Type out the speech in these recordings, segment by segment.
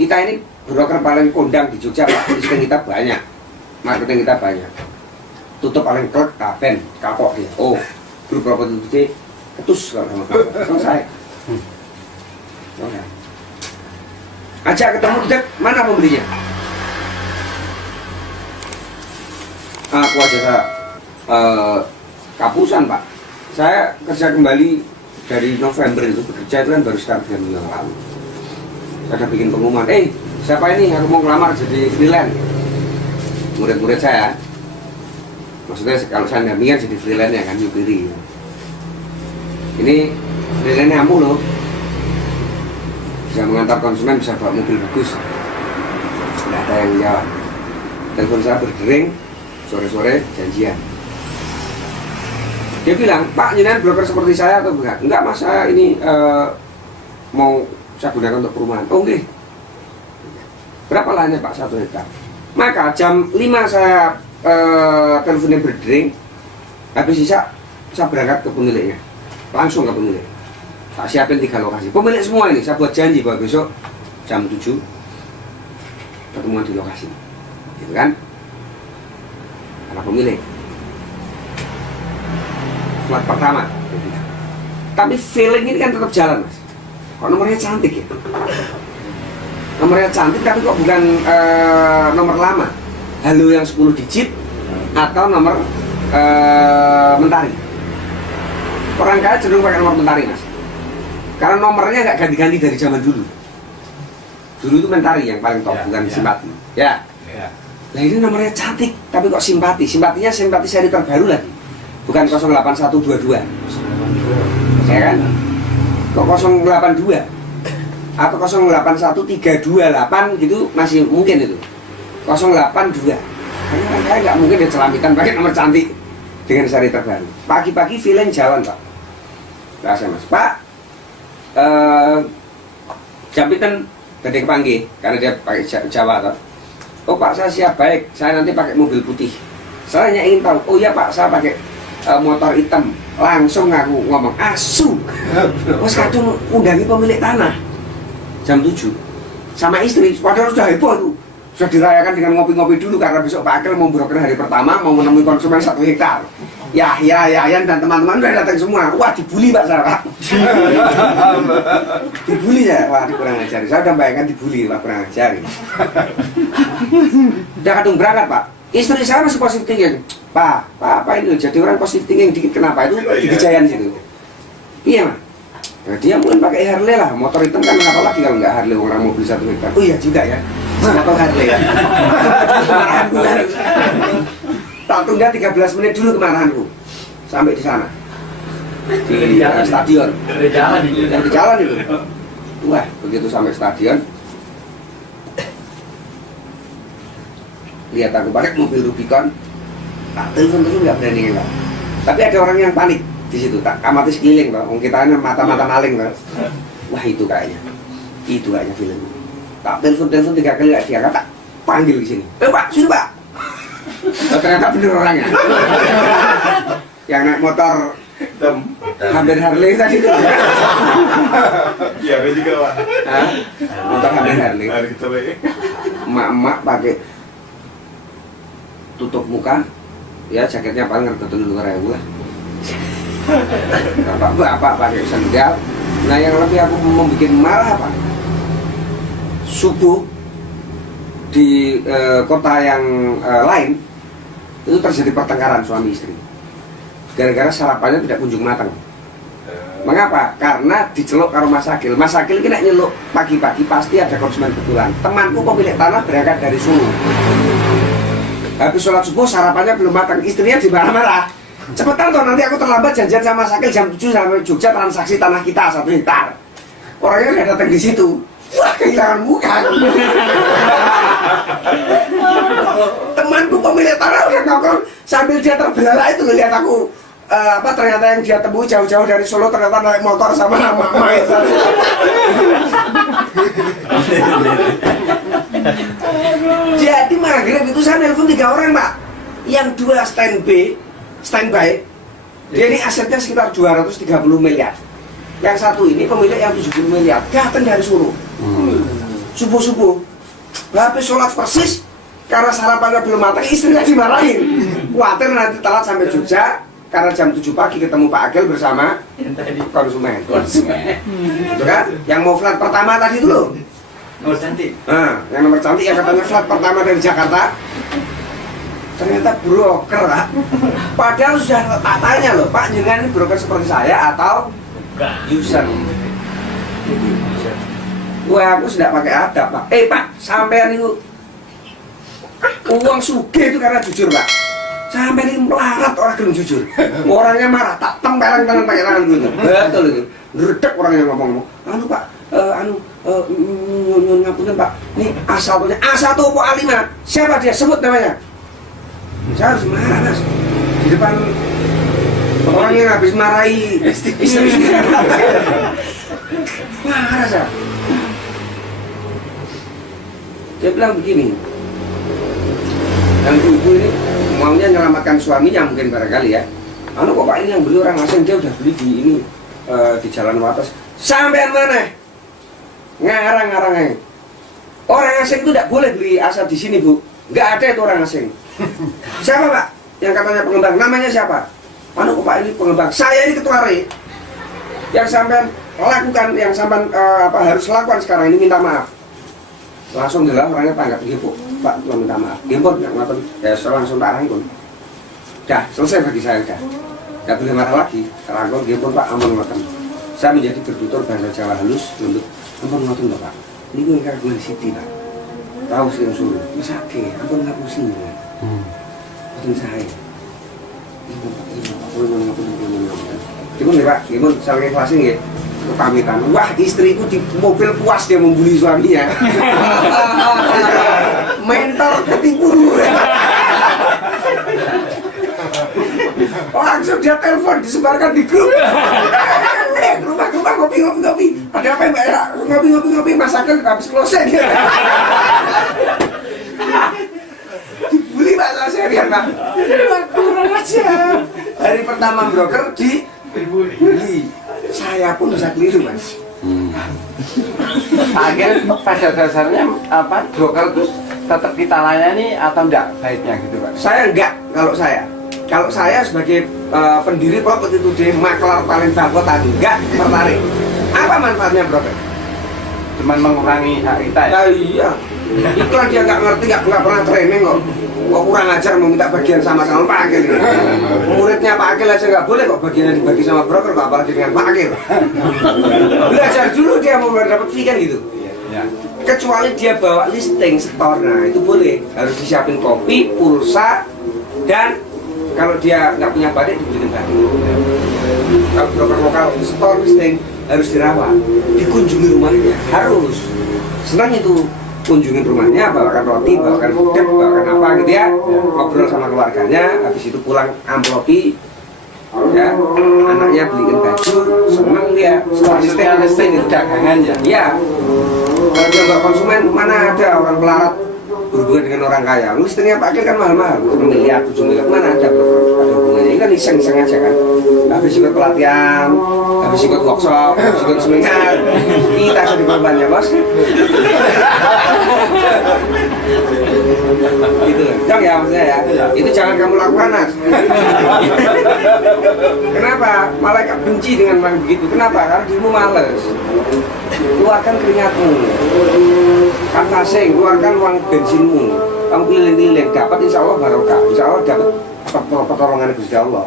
kita ini broker paling kondang di Jogja, Pak. Listing kita banyak, marketing kita banyak. Tutup paling klek, tapen, kapok dia. Oh, grup properti itu ketus kalau sama kapok. Selesai. Ajak ketemu dek, mana pembelinya? Aku aja kapusan, Pak. Saya kerja kembali dari November itu, bekerja itu kan baru sekitar 3 minggu yang lalu. Saya udah bikin pengumuman, siapa ini aku mau ngelamar jadi freelance. Murid-murid saya, maksudnya kalau saya dampingan jadi freelance ya kan, nyupiri. Ini freelance kamu loh, bisa mengantar konsumen, bisa bawa mobil bagus. Tidak ada yang jawab. Telepon saya berdering, sore-sore janjian. Dia bilang, Pak, jenengan broker seperti saya atau bukan? Enggak mas, saya ini mau saya gunakan untuk perumahan. Oh enggak. Berapa lahannya Pak? 1 hektar. Maka jam 5 saya teleponnya berdering. Habis sisa saya berangkat ke pemiliknya, langsung ke pemilik. Tak siapin 3 lokasi. Pemilik semua ini saya buat janji bahwa besok jam 7 ketemuan di lokasi. Gitu kan? Karena pemilik flat pertama. Tapi feeling ini kan tetap jalan mas. Kok nomornya cantik ya? Nomornya cantik tapi kok bukan nomor lama. Halo yang 10 digit atau nomor mentari. Orang kaya cenderung pakai nomor mentari mas. Karena nomornya nggak ganti-ganti dari zaman dulu. Dulu itu mentari yang paling top, bukan simpati. Ya. Nah ini nomornya cantik tapi kok simpati. Simpatinya simpati seri terbaru lagi. Bukan 08122. Ya kan? Kok 082 atau 081328 gitu masih mungkin itu. 082. Karena saya nggak mungkin dia celamitan pakai nomor cantik dengan seri terbaru. Pagi-pagi feeling jalan Pak. Nah, saya mas, Pak, jampitan gede kepanggih karena dia pakai Jawa toh. Oh Pak, saya siap, baik, saya nanti pakai mobil putih. Saya hanya ingin tahu, oh ya Pak, saya pakai motor hitam. Langsung aku ngomong, asu. Mas kadung undangi pemilik tanah jam 7 sama istri, padahal sudah heboh tuh. Sudah dirayakan dengan ngopi-ngopi dulu karena besok Pak Akil mau broker hari pertama, mau menemui konsumen 1 hektar. Yan dan teman-teman udah datang semua. Wah dibully Pak saya Pak. Dibully ya, wah kurang ajar. Saya udah bayangkan dibully Pak, kurang ajar. Udah kadung berangkat Pak. Istri saya masih positif thinking. Pak, apa ini jadi orang positif thinking dikit kenapa itu di Kejayaan situ. Iya Mas. Nah, dia mungkin pakai Harley lah, motor hitam kan apa lagi kalau nggak Harley orang mobil 1 hektar. Oh iya juga ya. Motor Harley ya. Tak tunda 13 menit dulu kemarahanku sampai di sana di stadion. Di jalan itu. Wah, begitu sampai stadion lihat aku pakai mobil Rubicon, tak telepon terus nggak berani nggak. Tapi ada orang yang panik di situ, tak amati sekeliling loh. Kita ini mata-mata maling loh. Wah itu kayaknya film. Tak telepon 3 kali nggak diangkat, tak panggil di sini. Pak, sini Pak. Oh, ternyata bener orangnya. Yang naik motor hampir Harley tadi itu. Iya, ada juga Pak. Motor hampir Harley. Emak-emak pakai tutup muka, ya jaketnya paling ngerti-ngerti lah. Bapak pakai sandal. Nah yang lebih aku membuat marah Pak, subuh di kota yang lain itu terjadi pertengkaran suami istri gara-gara sarapannya tidak kunjung matang. Mengapa? Karena diceluk karo Mas Akil. Mas Akil ini nyeluk pagi-pagi pasti ada konsumen betulan. Temanku pemilik tanah berangkat dari Solo. Habis sholat subuh sarapannya belum matang, istrinya dimarah-marah. Cepetan toh nanti aku terlambat janjian sama Mas Akil jam 7 sampai Jogja transaksi tanah kita 1 hektar. Orangnya udah datang di situ. Wah kehilangan muka. Temanku pemilik tanah udah nongkrong sambil dia terbelalak itu lihat aku ternyata yang dia temui jauh-jauh dari Solo ternyata naik motor sama mama itu. Jadi maghrib itu saya nelpon 3 orang Pak, yang 2 standby. Dia ini asetnya sekitar 230 miliar. Yang 1 ini pemilik yang 70 miliar datang dari Solo. subuh-subuh. Habis sholat persis, karena sarapannya belum matang, istrinya dimarahin. Khawatir nanti telat sampai Jogja, karena jam 7 pagi ketemu Pak Agil bersama konsumen. Itu kan? Yang mau flat pertama tadi itu loh. Nomor cantik. Nah, yang nomor cantik yang katanya flat pertama dari Jakarta, ternyata broker, Pak. Padahal sudah tak tanya loh, Pak, jenengan ini broker seperti saya atau user? Wah, aku sudah pakai adab, Pak. Pak, sampean itu uang sugih itu karena jujur, Pak. Sampai ini melarat orang belum jujur. Orangnya marah, tak tempeleng tangan pakai tangan gitu. Betul itu. Ngeredek orang yang ngomong-ngomong. Anu Pak, nyun ngapunten Pak. Ini A1-nya A1 apa A5? Siapa dia? Sebut namanya. Saya harus marah, Mas. Di depan orang yang habis marahi istri. Marah saya. Dia bilang begini, yang ibu ini maunya menyelamatkan suaminya mungkin barangkali ya. Anu kok Pak ini yang beli orang asing, dia udah beli di ini di Jalan Wates. Sampean mana? Ngarang-ngarang. Orang asing itu tidak boleh beli asap di sini, Bu. Nggak ada itu orang asing. Siapa Pak? Yang katanya pengembang, namanya siapa? Anu kok Pak ini pengembang? Saya ini ketua RE. Yang sampean lakukan, yang sampean harus lakukan sekarang ini minta maaf. Langsung jelas orangnya tanggap, gitu Pak, Tuhan minta maaf. Gimpun, nggak ngapain, ya langsung tak arangkun. Dah, selesai bagi saya udah. Nggak boleh marah lagi. Rangkul, gimpun Pak, ampun ngoten. Saya menjadi bertutur bahasa Jawa halus untuk ampun ngoten Pak. Ini gue ingkar gue di Siti Pak. Tahu sih yang suruh, misake, ampun ngapusin ya. Ngoten saya. Gimpun Pak, ampun ngapusin. Gimpun nih Pak, gimpun, saling ikhlasin ya. Pamitan, wah istriku di mobil puas dia membuli suaminya. Mental ketipu. Langsung dia telepon disebarkan di grup. Rumah ngopi. Ada apa Mbak ya? Ngopi masakan habis close dia. Dibully Pak serian Pak. Kurang aja. Hari pertama broker dibully. Saya pun bisa keliru Mas. Akhirnya pada dasarnya apa broker itu tetap kita layani atau enggak baiknya gitu Pak? Saya enggak kalau saya sebagai pendiri properti itu di maklar paling bagus enggak tertarik. Apa manfaatnya broker? Cuman mengurangi hak kita ya? Iya. Iklan dia nggak ngerti, nggak pernah training kok kurang ajar meminta bagian sama-sama Pak Agil. Muridnya Pak Agil aja nggak boleh kok bagiannya dibagi sama broker, kok apalagi dengan Pak Agil. Belajar dulu dia mau dapat fee kan gitu. Ya. Kecuali dia bawa listing store, nah itu boleh, harus disiapin kopi, pulsa, dan kalau dia nggak punya badik dibeliin badik. Kalau broker lokal store listing harus dirawat, dikunjungi rumahnya, harus. Senang itu. Kunjungin rumahnya, bawakan roti, bawakan gudeg, bawakan apa gitu ya, ngobrol sama keluarganya, habis itu pulang amplopi, ya, anaknya beliin baju, seneng dia. Maksudnya listing itu dagangan ya? Iya. Kalau dia nggak konsumen, mana ada orang melarat berhubungan dengan orang kaya. Listingnya Pak Agil kan mahal-mahal, 1 miliar, 7 miliar, mana ada hubungannya. Ini kan iseng-iseng aja kan. Habis ikut pelatihan, habis ikut workshop, habis ikut seminar, kita jadi korbannya Bos. Gitu, Cang ya maksudnya ya. Itu jangan kamu lakukan Mas. Kenapa? Malaikat benci dengan orang begitu. Kenapa? Karena dirimu males. Keluarkan keringatmu, kanvasing, keluarkan uang bensinmu, kamu keliling-keliling, dapat insya Allah barokah, insya Allah dapat pertolongan Gusti Allah.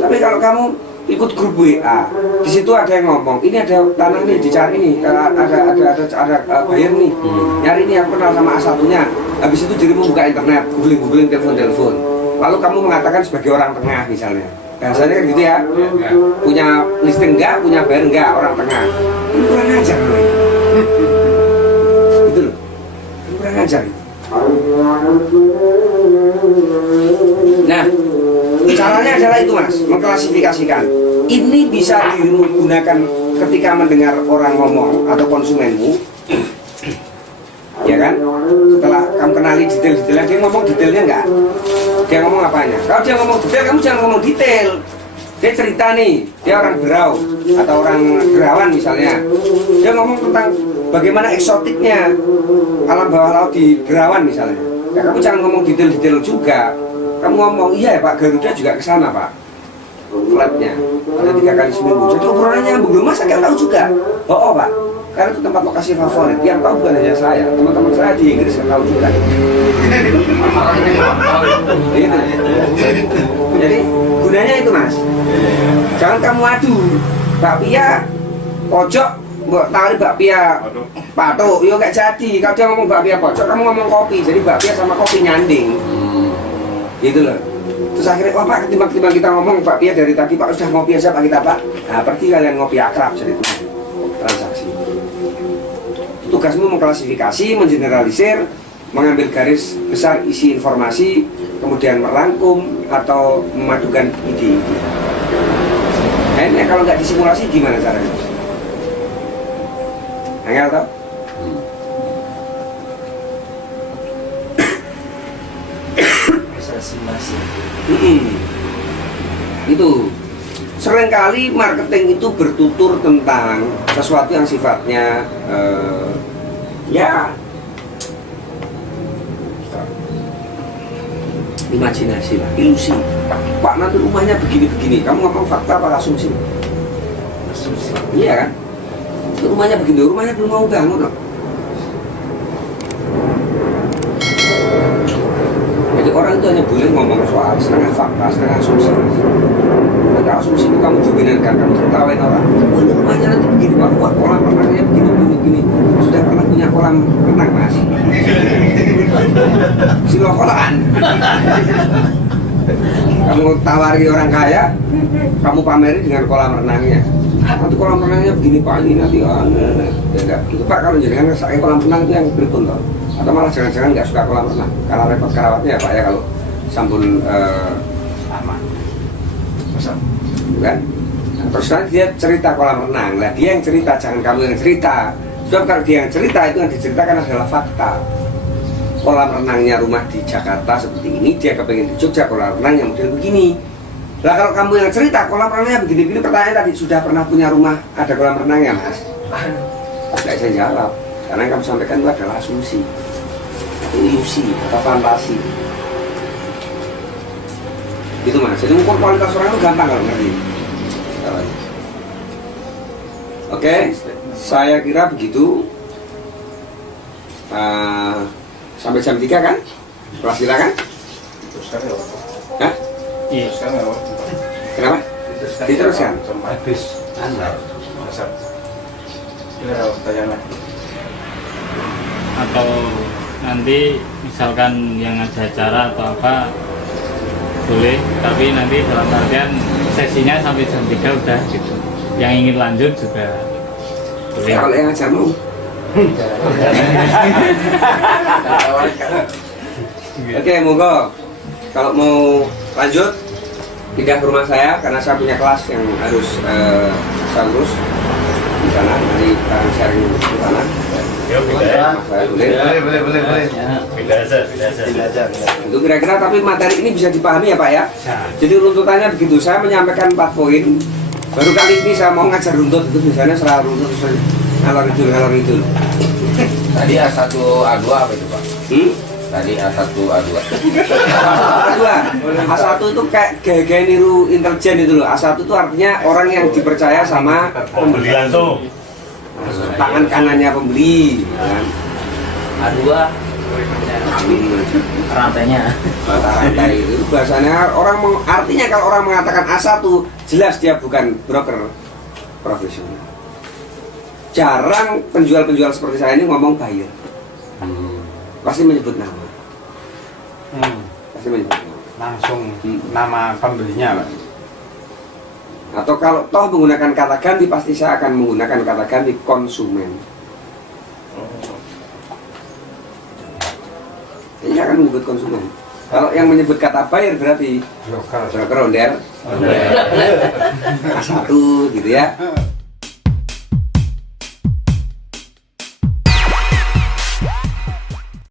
Tapi kalau kamu ikut grup WA, di situ ada yang ngomong, ini ada tanah nih dicari nih, ada bayar nih, nyari nih yang kenal sama A1-nya. Habis itu dirimu buka internet, googling telepon, lalu kamu mengatakan sebagai orang tengah misalnya. Biasanya kan gitu ya, punya listing enggak, punya bayar enggak, orang tengah. Ini kurang ajar loh. Gitu loh, ini kurang ajar. Nah, caranya adalah itu Mas, mengklasifikasikan. Ini bisa dirimu gunakan ketika mendengar orang ngomong atau konsumenmu, ya kan? Setelah kamu kenali detail-detailnya, dia ngomong detailnya enggak? Dia ngomong apanya? Kalau dia ngomong detail, kamu jangan ngomong detail. Dia cerita nih, dia orang Berau atau orang Gerawan misalnya. Dia ngomong tentang bagaimana eksotiknya alam bawah laut di Gerawan misalnya. Ya, kamu jangan ngomong detail-detail juga. Kamu ngomong, iya Pak, Garuda juga ke sana Pak. Flatnya ada 3 kali seminggu. Jadi obrolannya nyambung. Loh, masa nggak tahu juga? Oh Pak, karena itu tempat lokasi favorit. Yang tahu bukan hanya saya, teman-teman saya di Inggris nggak tahu juga. Gitu. Jadi gunanya itu Mas. Jangan kamu adu. Bakpia pojok, tarik bakpia patok, yo nggak jadi. Kalau dia ngomong bakpia pojok, kamu ngomong kopi. Jadi bakpia sama kopi nyanding. Gitu loh. Terus akhirnya, wah Pak, ketimbang kita ngomong bakpia dari tadi Pak sudah ngopi aja Pak kita Pak. Nah, pergi kalian ngopi akrab jadi itu transaksi. Tugasmu mengklasifikasi, mengeneralisir, mengambil garis besar isi informasi, kemudian merangkum atau memadukan ide-ide. Nah, kalau nggak disimulasi gimana caranya? Angel tau? Simulasi. Itu seringkali marketing itu bertutur tentang sesuatu yang sifatnya ya imajinasi lah, ilusi. Pak, nanti rumahnya begini-begini. Kamu ngomong fakta apa asumsi? Asumsi. Iya kan? Rumahnya begini, rumahnya belum mau bangun loh. Jadi orang itu hanya boleh ngomong soal setengah fakta, setengah asumsi. Maka asumsi itu kamu jubinankan, kamu tertawain orang. Oh, ini rumahnya nanti begini, Pak. Wah, kolam renangnya begini. Sudah pernah punya kolam renang, Mas? Silokolaan. Kamu tawari orang kaya, kamu pameri dengan kolam renangnya. Nanti kolam renangnya begini Pak, ini nanti ya enggak. Itu Pak, kalau jangan saya kolam renang itu yang berikut loh. Atau malah jangan-jangan nggak suka kolam renang karena repot kerawatnya ya Pak ya kalau sampun Aman. kan? Nah, terus nanti dia cerita kolam renang, lah dia yang cerita, jangan kamu yang cerita. Sebab kalau dia yang cerita, itu yang diceritakan adalah fakta. Kolam renangnya rumah di Jakarta seperti ini, dia kepengen di Jogja kolam renang yang model begini. Lah kalau kamu yang cerita kolam renangnya begini-begini, pertanyaan tadi sudah pernah punya rumah ada kolam renangnya Mas? Tidak saya jawab, karena yang kamu sampaikan itu adalah asumsi, atau ilusi, atau fantasi. Gitu Mas, jadi ukur kualitas orang itu gampang kalau ngerti. Oke, saya kira begitu. Sampai jam 3 kan? Kelas silakan. Teruskan ya Pak. Hah? Iya. Teruskan ya Pak. Kenapa? Diteruskan. Sampai Habis. Masa. Ini ada pertanyaan. Atau nanti misalkan yang ada acara atau apa boleh, tapi nanti dalam artian sesinya sampai jam 3 udah gitu. Yang ingin lanjut juga boleh. Ya, kalau yang ngajar mau. Oke, monggo. Kalau mau lanjut pindah ke rumah saya karena saya punya kelas yang harus saya urus di sana. Nanti kita sharing di sana. Ya, Boleh. Pindah aja. Itu kira-kira, tapi materi ini bisa dipahami ya Pak ya. Jadi runtutannya begitu. Saya menyampaikan 4 poin. Baru kali ini saya mau ngajar runtut, itu biasanya setelah runtut terus ngalor itu. Tadi A1 A2 apa itu Pak? Tadi A1 A2. A1 itu kayak gaya-gaya niru intelijen itu loh. A1 itu artinya orang yang dipercaya sama Pembeli langsung. tangan kanannya pembeli kan? A2 rantainya. Rantai itu bahasanya artinya kalau orang mengatakan A1 jelas dia bukan broker profesional. Jarang penjual-penjual seperti saya ini ngomong buyer. Pasti menyebut nama. Pasti menyebut nama. Langsung nama pembelinya Pak. Atau kalau toh menggunakan kata ganti, pasti saya akan menggunakan kata ganti konsumen. Ini akan menyebut konsumen. Kalau yang menyebut kata buyer berarti broker ondel. A1 gitu ya.